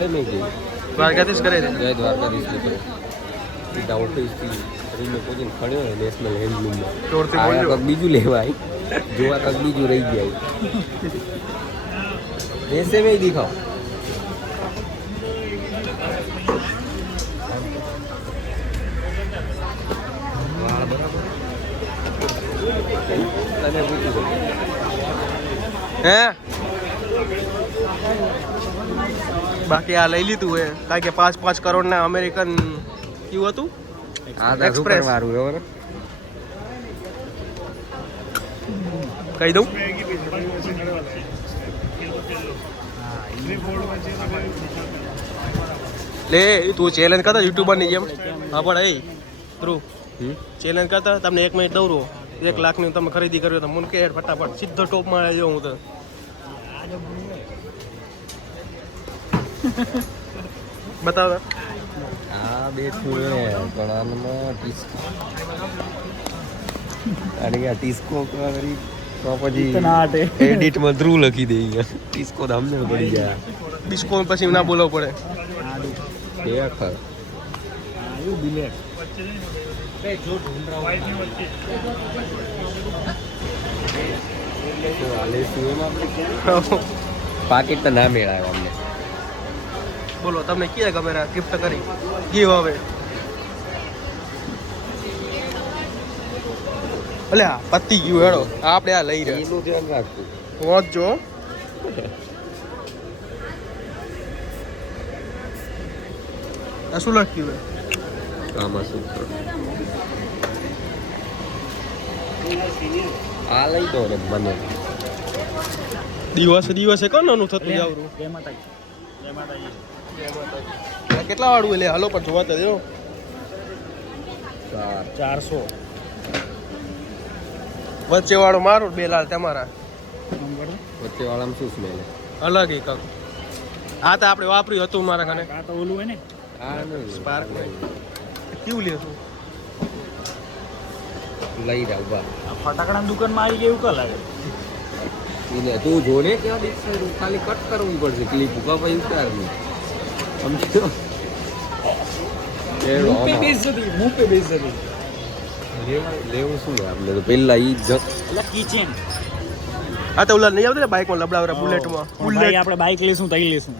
દ્વારકાધીશ કરે છે. જય દ્વારકાધીશ મિત્રો. સીધા ઓફિસથી રીને પહોંચીને ખડ્યો ને નેશનલ હેન્ડલૂમમાં. કંઈક બીજું લેવાય જોવા કંઈક બીજું રહી ગયા. દેશે મેં દેખાવ હે બાકી આ લઈ લીધું હે કારણ કે 5 કરોડ ના અમેરિકન કેવું હતું એક્સપ્રેસ વાળું બરાબર કહી દઉં લે તું ચેલેન્જ કરતા યુટ્યુબર ની જેમ હા પણ એ ધ્રુવ ચેલેન્જ કરતા તમને 1 મિનિટ દઉં 1 લાખની તમે ખરીદી કર્યો તો મને કે ફટાફટ સીધો ટોપમાં આવી જાઉં હું તો બતાવો હા બેઠું પણ આમાં ટીસ્કો કરી તો પછી એડિટમાં ધ્રુવ લખી દે ટીસ્કો તો અમને પડી જાય ડિસ્કો પછી ના બોલવો પડે ખરેખર પાકીટ તો ના મેળાય અમને બોલો તમને ક્યાં ખબર ગિફ્ટ કરી ગીવ હવે અલે આ પતી ગયું હેડો આપણે આ લઈ રહ્યા એનું ધ્યાન રાખવું વાંચજો આ શું લખ્યું આમાં શું આ લઈ દો ને મને દિવસે કોનું થતું જાવરું કેટલા વાળું એટલે હાલો પણ જોવા તો દો 400 વચ્ચે વાળો મારું 2 લાલ તમારા વચ્ચે વાળામાં શું સ્મેલ અલગ એક આ તો આપણે વાપર્યું હતું મારા ખાને આ તો ઓલું હોય ને આ નહીં સ્પાર્ક કેવું લેશું લઈ રહ્યા ઉભા ફટાકડા દુકાનમાં આવી ગયું કા લાગે એને તું જોડે ક્યાં દેખાય ખાલી કટ કરવું પડશે ક્લિપ ઉભા પછી ઉતારવું સમજો મું પે બેસતી લેવું શું આપણે તો પહેલા ઈ એટલે કિચન આ તો ઓલા નહીં આવતા ને બાઇકમાં લબડાવરા બુલેટમાં બુલેટ આપણે બાઇક લેશું તઈ લેશું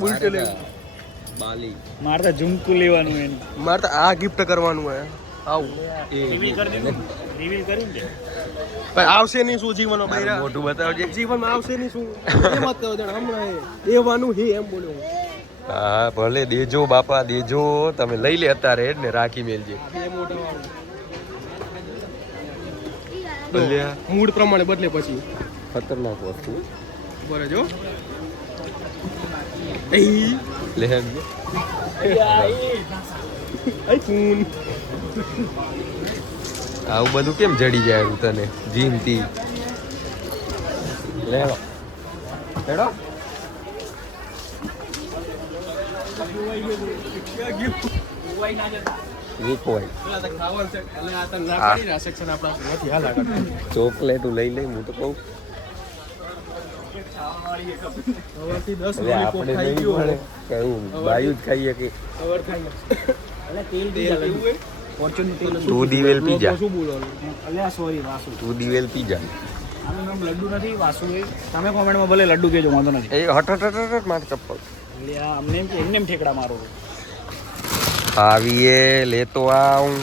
બુલેટ લે બાલી મારે તો ઝુમકુ લેવાનું એનું મારે તો આ ગિફ્ટ કરવાનું હે આવું રિવીલ કરી દીધું રિવીલ કર્યું ને પણ આવશે નહીં શું જીવનમાં બૈરા મોટું બતાવજે જીવનમાં આવશે નહીં શું એમ વાત કરો જણ હમણાં દેવાનું હે એમ બોલ્યો હા ભલે દેજો બાપા દેજો તમે લઈ લે અત્યારે જ ને રાખી મેલજે બે મોટા વાળું મૂડ પ્રમાણે બદલે પછી ખતરનાક વસ્તુ બરાબર જો લે આવું બધું કેમ જડી જાય તને જીમતી લેવો હેડો ચોકલેટ લઈ લઈ હું તો કહું આપણે કહ્યું બાયું જ ખાઈએ કે તું દિવેલ પીજા તું દિવેલ પીજા આનું નામ લડ્ડુ નથી વાસુ તમે કોમેન્ટમાં ભલે લડ્ડુ કહેજો વાંધો નથી એ હટ માર ચપ્પલ એટલે આ અમને એમ કે એમને ઠેકડા મારો આવીએ લેતો આવું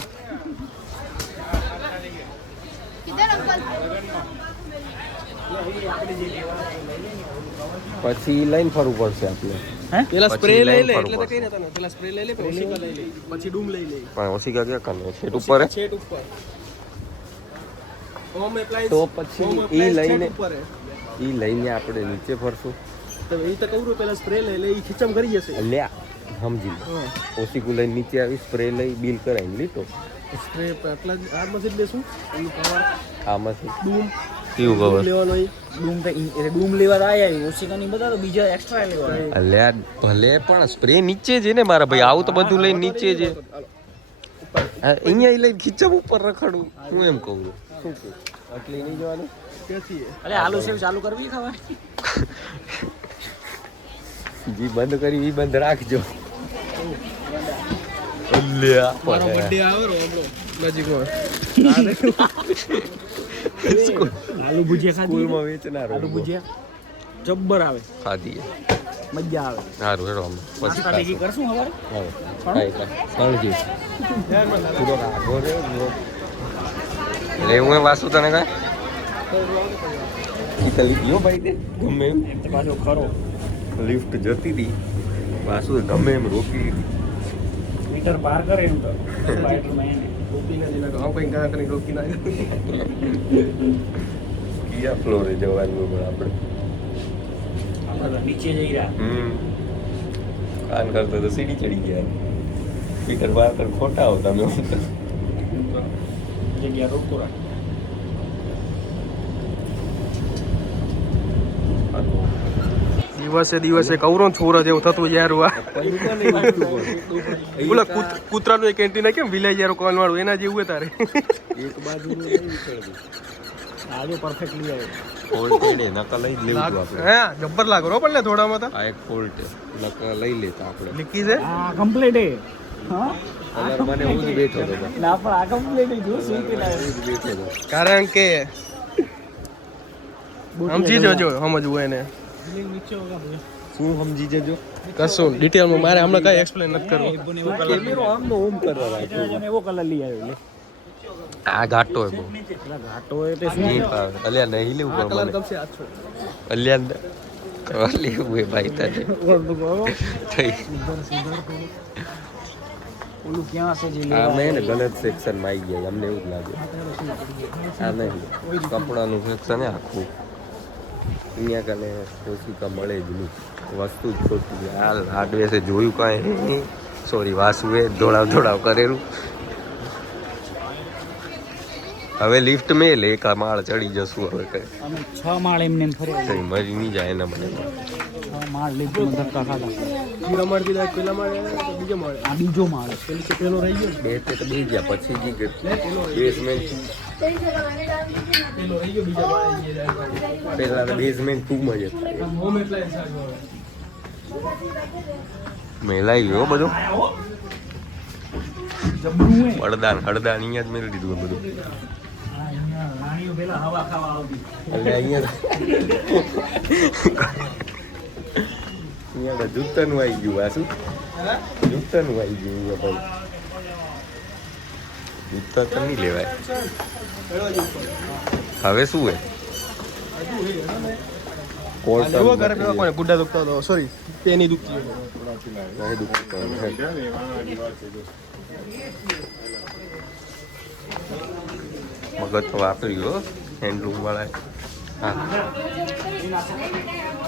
પછી લઈને ફરવું પડશે આપણે પેલા સ્પ્રે લઈ લે એટલે તો કઈ નતા ને પેલા સ્પ્રે લઈ લે પછી ઓસિકા લઈ લે પછી ડૂમ લઈ લે પણ ઓસિકા ક્યાં કરનો છેટ ઉપર છેટ ઉપર હોમ એપ્લાયન્સ તો પછી ઈ લઈને આપણે નીચે ફરશું તો એ તો કહું પેલા સ્પ્રે લઈ લે ઈ ખીચમ કરી જશે લ્યા સમજી લે ઓસિકુ લઈને નીચે આવી સ્પ્રે લઈ બિલ કરાવીને લીધો સ્પ્રે આટલા આમાંથી જ લેશું એનું કવર આમાંથી ડૂમ કેવું ખબર લેવાનો ડૂમ લેવા આયા ઓસિકા ની બધા તો બીજા એક્સ્ટ્રા લેવા અલ્યા ભલે પણ સ્પ્રે નીચે છે ને મારા ભાઈ આવું તો બધું લઈને નીચે છે અહીંયા લઈને ખીચમ ઉપર રખડું હું એમ કહું શું કહું આટલી નહીં જવાનું ક્યાંથી અરે આલુ સેવ ચાલુ કરવી ખાવાની જી બંધ કરી ઈ બંધ રાખજો. અલ્યા મારો બર્થડે આવે રો આપણો નજીકમાં. આલુ ભુજિયા ખાધી સ્કૂલમાં વેચનાર આલુ ભુજિયા જબ્બર આવે ખાધી મજા આવે સારું હેડો અમે પછી નાસ્તા ભેગી કરશું હવારે સળજી પૂરો આગો રે લે હું વાસુ તને કાંઈ ગયો ભાઈ તે ગમે એમ પાછો ખરો લિફ્ટ જતી હતી વાસુ ગમે એમ રોકી મીટર પાર કરે એમ તો બાઇકમાં એને રોકી નથી નાખો આવું કંઈ ઘણા કરી રોકી નાખો. કયા ફ્લોરે જવાનું પણ આપણે આપણે તો નીચે જઈ રહ્યા કાન કરતા તો સીડી ચડી ગયા પીટર પાર્કર ખોટા હો તમે જગ્યા રોકો રાખ દિવસે કવરો છોરા જેવું થતું યાર આ બોલા કૂતરાનું એક કેન્ટીન કેમ વિલેજ યાર કોલ વાળું એના જેવું તારે એક બાજુ આજો પરફેક્ટલી આવ્યો ફોલ્ટ ને નકલ લઈ જ લેવું આપણે હા જબ્બર લાગો રો પણ લે થોડામાં તો આ એક ફોલ્ટ નકલ લઈ લેતા આપણે લીકી છે આ કમ્પ્લીટ હે હા કલર મને હું જ બેઠો હતો ના પણ આ કમ્પ્લીટ જો સિમ્પલ હું જ બેઠો હતો કારણ કે સમજી જજો સમજવું એને શું સમજી જજો કશું ડિટેલમાં મારે હમણાં કઈ એક્સપ્લેન નથી કરવું કેમેરો આમનો ઓમ કરવા રાખ્યો એવો કલર લઈ આવ્યો લે આ ઘાટો હે બહુ પેલા ઘાટો હોય તે શું નહીં ભાવે અલ્યા નહીં લેવું પણ મને ગમશે આછો અલ્યા કરવા લેવું હે ભાઈ તારે થઈ ઓલું ક્યાં છે જે આ મેં ને ગલત સેક્શનમાં આવી ગયા અમને એવું જ લાગે આ નહીં કપડાનું સેક્શન હે આખું અહીંયા કાલે ઓછીકા મળે જ નહીં વસ્તુ જ ખોટી છે હાલ હાર્ડવેસે જોયું કાંઈ સોરી વાસુએ દોડાવ કરેલું હવે લિફ્ટ મેં લે એક માળ ચડી જશું હવે કઈ અમે 6 માળ એમને એમ ફર્યા કઈ મરી નહીં જાય એના મને 6 માળ લીધું ધક્કા ખાધા બીજા માળ કીધા પેલા માળે બીજો માળે આ બીજો માળ પેલો રહી ગયો બે તે તો બે ગયા પછી જી બેઝમેન્ટ પેલો રહી ગયો બીજા માળે પેલા બેઝમેન્ટ 2 માં જ હતા હોમ એટલે સારું મેલાઈ ગયો બધું જબરું હે હળદાન અહીંયા જ મેળવી દીધું બધું રાણીઓ પેલા હવા ખાવા આવતી એટલે અહીંયા જૂતાનું આવી ગયું આ શું જૂતાનું આવી ગયું અહીંયા ભાઈ જૂતા તો નહીં લેવાય હવે શું હે એવો કરે પેલા કોને ગુड्डा દુખતો હતો સોરી તેની દુખતી મગજ તો વાપર્યું હો હેન્ડલૂમ વાળા હા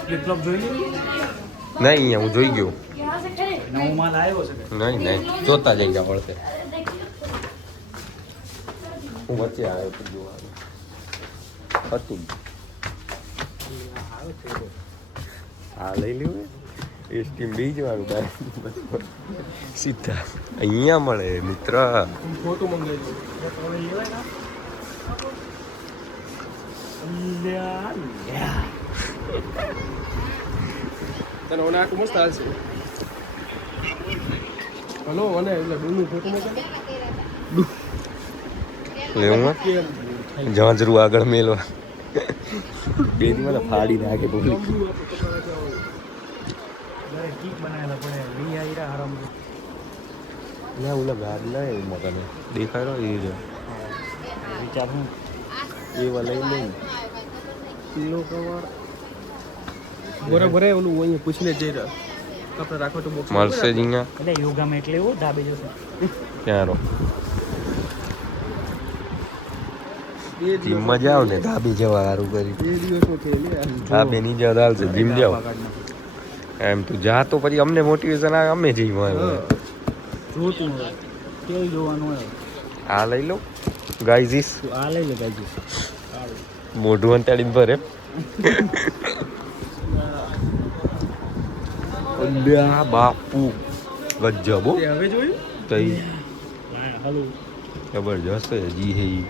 ફ્લિપફ્લોપ જોઈ લે નહીં અહીંયા હું જોઈ ગયો નવો માલ આવ્યો છે નહીં જોતા જઈ ગયા પડશે હું વચ્ચે આવ્યો તો જોવાનું હતું આ લઈ લેવું એ સ્ટીમ બી જવાનું બાર સીધા અહીંયા મળે મિત્ર ફોટો મંગાવી તને ઓને આટલું મસ્ત હાલશે હલો મને એટલે ડૂનું ફોટો મોકલ લેવું જાંજરું આગળ મેલવા બે દી મને ફાડી નાખે બોલી કેક બનાવેલા પડે વી આઈરા આરામ ના ઓલા ગાડ ના એવું મકાને દેખાય એ જ વિચાર હું એવા લઈ લઈ કિલો કવર બરાબર ઓલું અહીંયા પૂછીને જઈ રહ્યા કપડા રાખો તો બોક્સ મળશે જ અહીંયા એટલે યોગામાં એટલે એવું ધાબે જશે ક્યાં રો જીમમાં જાવ ને ધાબી જવા સારું કરી 2 દિવસનો છે લે ધાબે નહીં જાવ તો હાલશે જીમ જાવ એમ તું જા તો પછી અમને મોટિવેશન આવે અમે જઈ જોતું હોય કેવું જોવાનું હોય આ લઈ લો ગાઈઝીસ આ લઈ લે ગાજી મોઢું અંતાડીને ભરે અલ્યા બાપુ ગજબ હો તે હવે જોયું તઈ હાલો જબરજસ્ત છે જી હે ઈ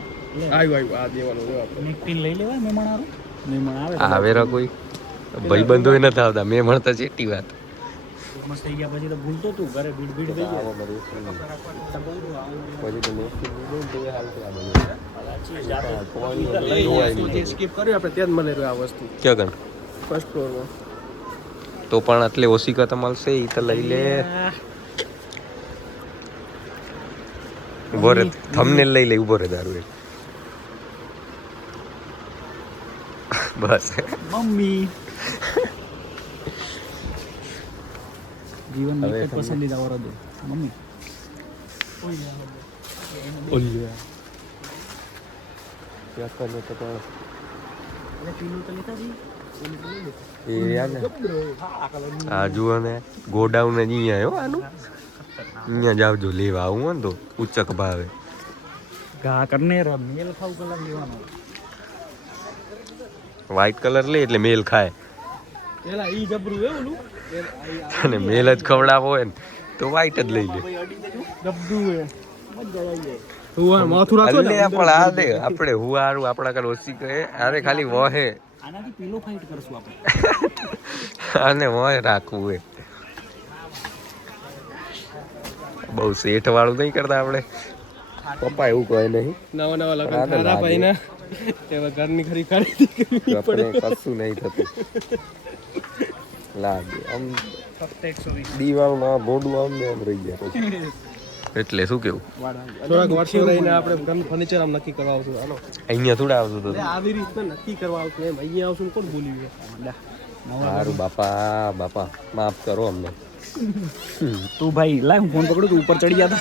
આવ્યું આ દેવાનું જો આપણે નેકટીન લઈ લેવાય મહેમાન આવે આવે રા કોઈ ભાઈ બંધો નથી આવતા મેં મળતા ચેટી વાત મસ્ત થઈ ગયા પછી તો ભૂલતો તું ઘરે ભીડ ભીડ થઈ આવો જાય બધું પછી તો મેસી બધું તો હાલ કે આ બધું જે સ્કીપ કર્યું આપણે ત્યાં જ મળે રહ્યું આ વસ્તુ ક્યાં ગણ ફર્સ્ટ ફ્લોરમાં તો પણ આટલે ઓછી કત મળશે એ તો લઈ લે ઉભો રે થંબનેલ લઈ લે ઉભો રે દારૂ એક બસ મમ્મી જીવન હવે એક પસંદીદા વાળો દે મમ્મી ઓલ્યા ક્યાં કરને તો પણ પીલું તો લેતા જઈએ એ યાર ને આ જુઓ ને ગોડાઉન જ અહીંયા આવ્યો આનું અહીંયા જ આવજો લેવા આવું હોય ને તો ઉચ્ચક ભાવે ઘા કરને મેલ ખાવ કલર લેવાનો વ્હાઈટ કલર લે એટલે મેલ ખાય પેલા ઈ જબરું હે ઓલું અને મેલ જ ખવડાવો હોય ને તો વ્હાઈટ જ લઈ લે જબરું હે મજા આવી જાય તું માથું રાખો ને અલ્લે પણ આ દે આપણે હુવારું આપણા કર ઓછી કહે અરે ખાલી વહે આનાથી પીલો ફાઈટ કરશું આપણે અને વહે રાખવું હે બહુ શેઠ વાળું નહીં કરતા આપણે પપ્પા એવું કહે નહીં નવા નવા લગન આ તો ખાધા લાગે. ભાઈ ના તેમાં ઘરની ખરી ખરીદી કરવી આપણે કશું નહીં થતું લાગે આમ ફક્ત 120 દિવાલમાં બોડું આમ ને આમ રહી જાય પછી એટલે શું કેવું થોડાક વર્ષો રહીને આપણે ઘરનું ફર્નિચર આમ નક્કી કરવા આવશું હાલો અહીંયા થોડા આવતું હતું આવી રીતે નક્કી કરવા આવશું એમ અહીંયા આવશું ને કોણ બોલ્યું સારું બાપા બાપા માફ કરો અમને તું ભાઈ લાય હું ફોન પકડું તું ઉપર ચડી જતો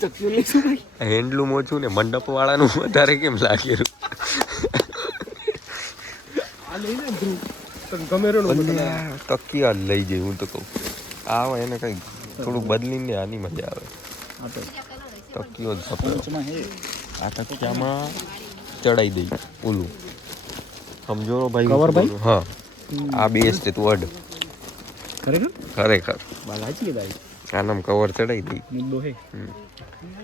ચક્કીઓ લઈશું ભાઈ હેન્ડલુમ ઓછું ને મંડપ વાળાનું વધારે કેમ લાગેલું આ લઈને ધ્રુવ ગમે રહ્યો તકિયા લઈ જઈ હું તો કહું આવે એને કઈ થોડુંક બદલીને આની મજા આવે હા તો તકિયો જ સપનો વચમાં હે આ તકિયામાં ચડાઈ દઈ ઓલું સમજો ભાઈ કવર ભાઈ? હા આ બેસ્ટ તું અડ ખરેખર ખરેખર બાલાજી ભાઈ આનામ કવર ચડાઈ દઈ મુદ્દો હે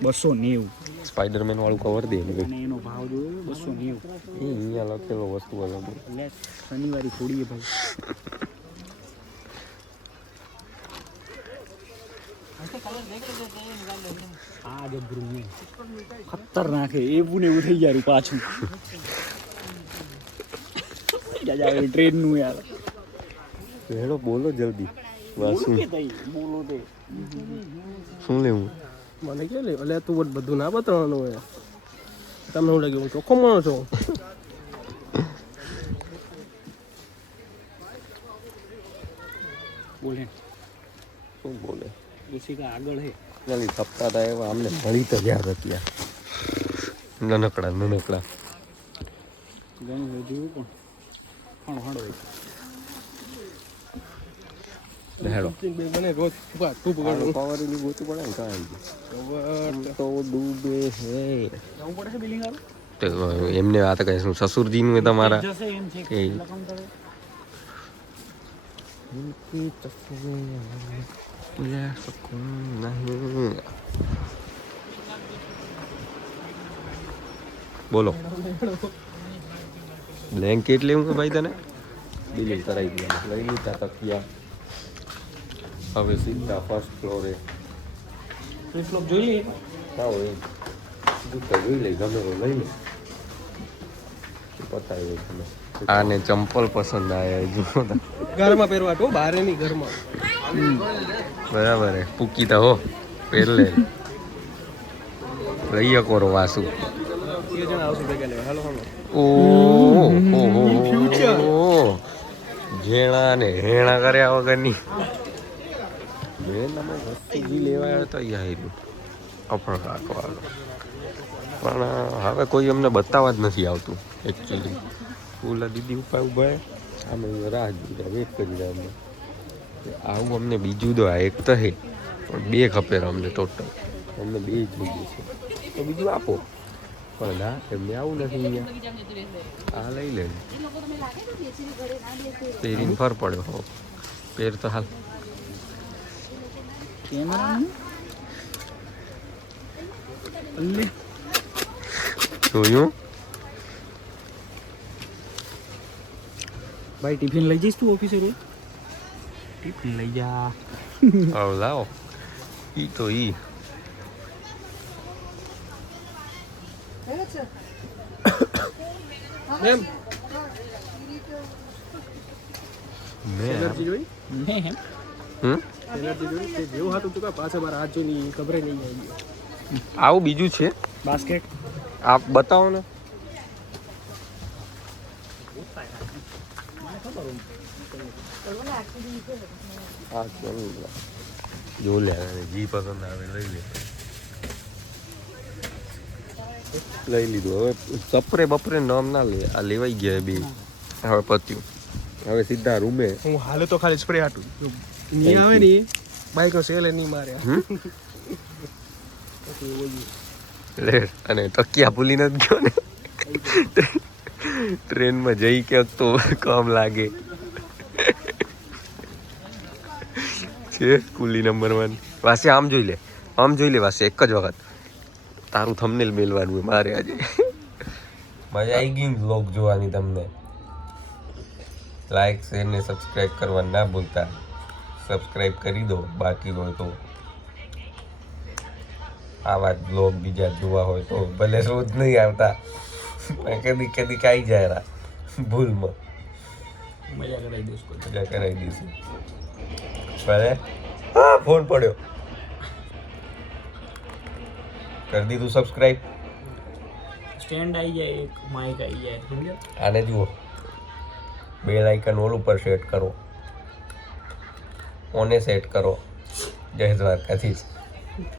290 સ્પાઈડરમેન વાળું કવર દે ને અને એનો ભાવ જોયો 290 એ અહીંયા લખેલો વસ્તુ અલગ એટલે શનિવારે છોડીએ ભાઈ આ જબરું હે ખતરનાક હે એવું ને એવું થઈ જાય પાછું જાજા ટ્રેન નું યાર હેડો બોલો જલ્દી વાસુ બોલો તે શું લેવું મને કે લે એટલે તું બધું ના બતાવવાનું હોય તમને શું લાગ્યું હું ચોખ્ખો માણસ છું બોલે શું બોલે ઉસી કા આગળ હે ચાલી સપ્તાહ થાય એવા અમને ભણી તો ગયા નથી નાનકડા નાનકડા ઘણું હે જોયું પણ હણો હેડો મને રોજ ખૂબ પાવરની ગોતું પડે ને કાંઈ તો ડૂબે હે જવું પડે છે બિલિંગ વાળું તો એમને આ તો કઈ શું સસુરજીનું એ તમારા જશે એમ છે કે લકમ કરે બોલો બ્લેન્કેટ લેવું કે ભાઈ તને બિલિંગ કરાવી દીધા લઈ લીધા તકિયા હવે સીધા ફર્સ્ટ ફ્લોરે ફ્લિપ ફ્લોપ જોઈ લે ના હોય જૂતા જોઈ લઈ ગમે તો લઈ લે પતાવી તમે આને ચંપલ પસંદ આવ્યા જુઓ તો ઘરમાં પહેરવા તો બહાર નહીં ઘરમાં બરાબર હે પૂકી તો હો પહેર લે લઈ કોરો વાસુ બે જણા આવશું ભેગા લેવા હાલો હાલો ઓ ઝેણા ને હેણા કર્યા વગરની બેન અમે વસ્તુ જે લેવા આવ્યા તો અહીંયા અફળ રાખવાનો પણ હવે કોઈ અમને બતાવવા જ નથી આવતું એકચ્યુઅલી ઓલા દીદી ઉપર ઉભા અમે રાહ જોઈ રહ્યા વેટ કરી રહ્યા અમને આવું અમને બીજું દો આ એક તો હે પણ બે ખપે અમને ટોટલ અમને બે જ જોઈએ છે તો બીજું આપો પણ ના એમને આવું નથી અહીંયા આ લઈ લે પહેરીને ફર પડ્યો હો પહેર તો હાલ કેમેરા અલ્લે જોયું ભાઈ ટિફિન લઈ જઈશ તું ઓફિસે રોજ? ટિફિન લઈ જા હવે લાવો ઈ તો ઈ એમ મેં એનર્જી જોઈ હે એનર્જી જોઈ તે જેવું હતું તું પાછા મારા હાથ જોઈને ખબર નહીં આવી આવું બીજું છે બાસ્કેટ આપ બતાવો ને હા ચાલો જો લે જી પસંદ આવે લઈ લીધું હવે સપરે બપરે નામ ના લે આ લેવાઈ ગયા બે હવે પત્યું હવે સીધા રૂમે હું હાલે તો ખાલી સ્પ્રે હાટું નહીં આવે ને બાઈક નો સેલ નહીં મારે લે અને તકિયા ભૂલી નથી ગયો ને ટ્રેનમાં જઈ ક્યાંક તો કામ લાગે છે કુલી નંબર 1 વાસે આમ જોઈ લે વાસે એક જ વખત તારું થંબનેલ મેલવાનું હોય મારે આજે મજા આવી ગઈ વ્લોગ જોવાની તમને લાઈક શેર ને સબસ્ક્રાઇબ કરવા ના ભૂલતા સબસ્ક્રાઇબ કરી દો બાકી હોય તો આવા જ બ્લોગ બીજા જોવા હોય તો ભલે રોજ નહીં આવતા કદી કાંઈ જાય ભૂલમાં મજા કરાવી દઈશ મજા કરાવી દઈશું ભલે હા ફોન પડ્યો કરી દીધું સબસ્ક્રાઇબ સ્ટેન્ડ આવી જાય એક માઇક આવી જાય સમજ્યો આને જુઓ બેલ આઇકન ઓલ ઉપર સેટ કરો ઓને સેટ કરો જય દ્વારકાધીશ